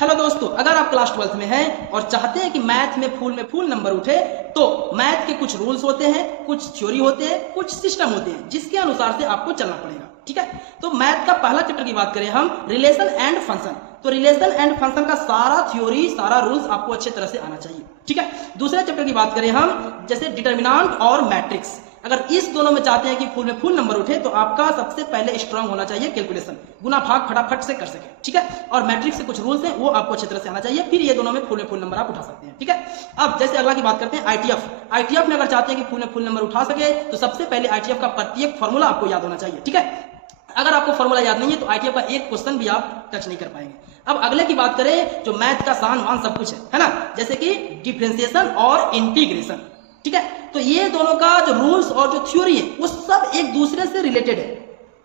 Hello दोस्तों, अगर आप क्लास 12th में हैं और चाहते हैं कि मैथ में फुल नंबर उठे, तो मैथ के कुछ रूल्स होते हैं, कुछ थ्योरी होते हैं, कुछ सिस्टम होते हैं, जिसके अनुसार से आपको चलना पड़ेगा। ठीक है, तो मैथ का पहला चैप्टर की बात करें हम, रिलेशन एंड फंक्शन। तो रिलेशन एंड फंक्शन का सारा थ्योरी, सारा रूल्स आपको अच्छे तरह से आना चाहिए। ठीक है, दूसरे चैप्टर की बात करें हम, जैसे डिटर्मिनेंट और मैट्रिक्स। अगर इस दोनों में चाहते हैं कि फुल नंबर उठे, तो आपका सबसे पहले स्ट्रांग होना चाहिए कैलकुलेशन, गुना भाग फटाफट से कर सके। ठीक है, और मैट्रिक्स से कुछ रूल्स हैं, वो आपको अच्छी तरह से आना चाहिए, फिर ये दोनों में फुल नंबर आप उठा सकते हैं। ठीक है, अब जैसे अगला की बात करते हैं आईटीएफ। आईटीएफ में अगर चाहते हैं कि फुल नंबर उठा सके, तो सबसे पहले आईटीएफ का प्रत्येक फॉर्मूला आपको याद होना चाहिए। ठीक है, अगर आपको फॉर्मूला याद नहीं है तो आईटीएफ का एक क्वेश्चन भी आप टच नहीं कर पाएंगे। अब अगले की बात करें, जो मैथ का सान मान सब कुछ है ना, जैसे कि डिफरेंशिएशन और इंटीग्रेशन। ठीक है, तो ये दोनों का जो रूल्स और जो थ्योरी है, वो सब एक दूसरे से रिलेटेड है।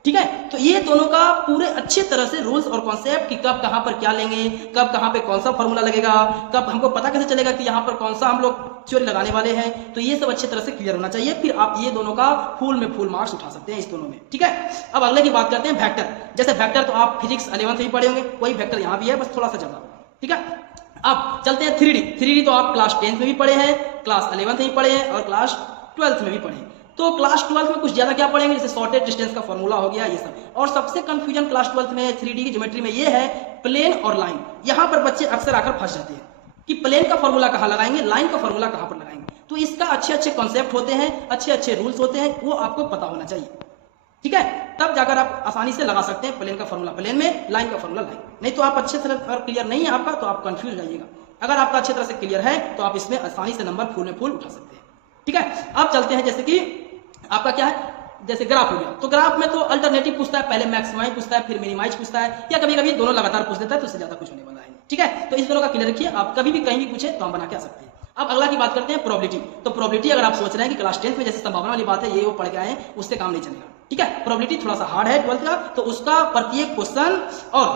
ठीक है, तो ये दोनों का पूरे अच्छे तरह से रूल्स और कॉन्सेप्ट कि कब कहां पर क्या लेंगे, कब कहां पे कौन सा फॉर्मूला लगेगा, कब हमको पता कैसे चलेगा कि यहां पर कौन सा हम लोग थ्योरी लगाने वाले हैं, तो ये सब अच्छे तरह से क्लियर होना चाहिए, फिर आप ये दोनों का फुल मार्क्स उठा सकते हैं इस दोनों में। ठीक है, अब अगले की बात करते हैं वेक्टर। जैसे वेक्टर तो आप फिजिक्स 11th में पढ़े होंगे, कोई वेक्टर यहाँ भी है, बस थोड़ा सा ज्यादा। ठीक है, अब चलते हैं 3D तो आप क्लास 10th में भी पढ़े हैं, क्लास 11th में भी पढ़े हैं और क्लास 12th में भी पढ़े हैं। तो क्लास 12th में कुछ ज्यादा क्या पढ़ेंगे, जैसे शॉर्टेज डिस्टेंस का फॉर्मूला हो गया, ये सब। और सबसे कंफ्यूजन क्लास 12th में 3D की ज्योमेट्री में ये है, प्लेन और लाइन। यहां पर बच्चे अक्सर आकर फंस जाते हैं कि प्लेन का फॉर्मूला कहां लगाएंगे, लाइन का फॉर्मूला कहां पर लगाएंगे। तो इसका अच्छे कॉन्सेप्ट होते हैं, अच्छे रूल्स होते हैं, वो आपको पता होना चाहिए। ठीक है, तब जाकर आप आसानी से लगा सकते हैं प्लेन का फॉर्मूला प्लेन में, लाइन का फॉर्मूला लाइन। नहीं तो आप अच्छे तरह अगर क्लियर नहीं है आपका, तो आप कंफ्यूज जाइएगा। अगर आपका अच्छे तरह से क्लियर है, तो आप इसमें आसानी से नंबर फुल उठा सकते हैं। ठीक है, अब चलते हैं, जैसे कि आपका क्या है, जैसे ग्राफ हो गया, तो ग्राफ में तो अल्टरनेटिव पूछता है, पहले मैक्सिमाइज पूछता है, फिर मिनिमाइज पूछता है, या कभी कभी दोनों लगातार पूछ देता है, तो इससे ज्यादा कुछ होने वाला है। ठीक है, तो इस दोनों का क्लियर रखिए, आप कभी भी कहीं भी पूछे तो हम बना के आ सकते हैं। अब अगला की बात करते हैं प्रोबेबिलिटी। तो प्रोबेबिलिटी अगर आप सोच रहे हैं कि क्लास 10th में जैसे संभावना वाली बात है, ये वो पढ़ के आए, उससे काम नहीं चलेगा। ठीक है, प्रोबेबिलिटी थोड़ा सा हार्ड है 12th का, तो उसका प्रत्येक क्वेश्चन और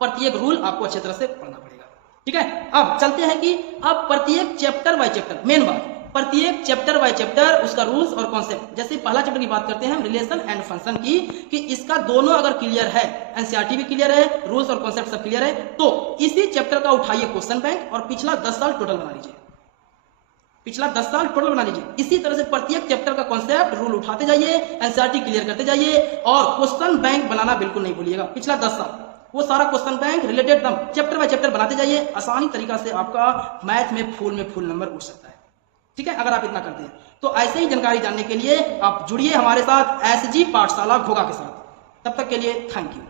प्रत्येक रूल आपको अच्छी तरह से पढ़ना पड़ेगा। ठीक है, अब चलते हैं कि अब प्रत्येक चैप्टर बाय चैप्टर, मेन बात, प्रत्येक चैप्टर बाय चैप्टर उसका रूल्स और कॉन्सेप्ट। जैसे पहला चैप्टर की बात करते हैं हम, रिलेशन एंड फंक्शन की, कि इसका दोनों अगर क्लियर है, एनसीईआरटी भी क्लियर है, रूल्स और कॉन्सेप्ट सब क्लियर है, तो इसी चैप्टर का उठाइए क्वेश्चन बैंक और पिछला 10 साल टोटल बना लीजिए, पिछला 10 साल टोटल बना लीजिए। इसी तरह से प्रत्येक चैप्टर का कॉन्सेप्ट रूल उठाते जाइए, एनसीईआरटी क्लियर करते जाइए, और क्वेश्चन बैंक बनाना बिल्कुल नहीं भूलिएगा। पिछला 10 साल वो सारा question bank related chapter by chapter बनाते जाइए, आसानी तरीका से आपका मैथ में फुल नंबर उठ सकता है। ठीक है, अगर आप इतना करते हैं तो। ऐसे ही जानकारी जानने के लिए आप जुड़िए हमारे साथ SG पाठशाला घोगा के साथ। तब तक के लिए थैंक यू।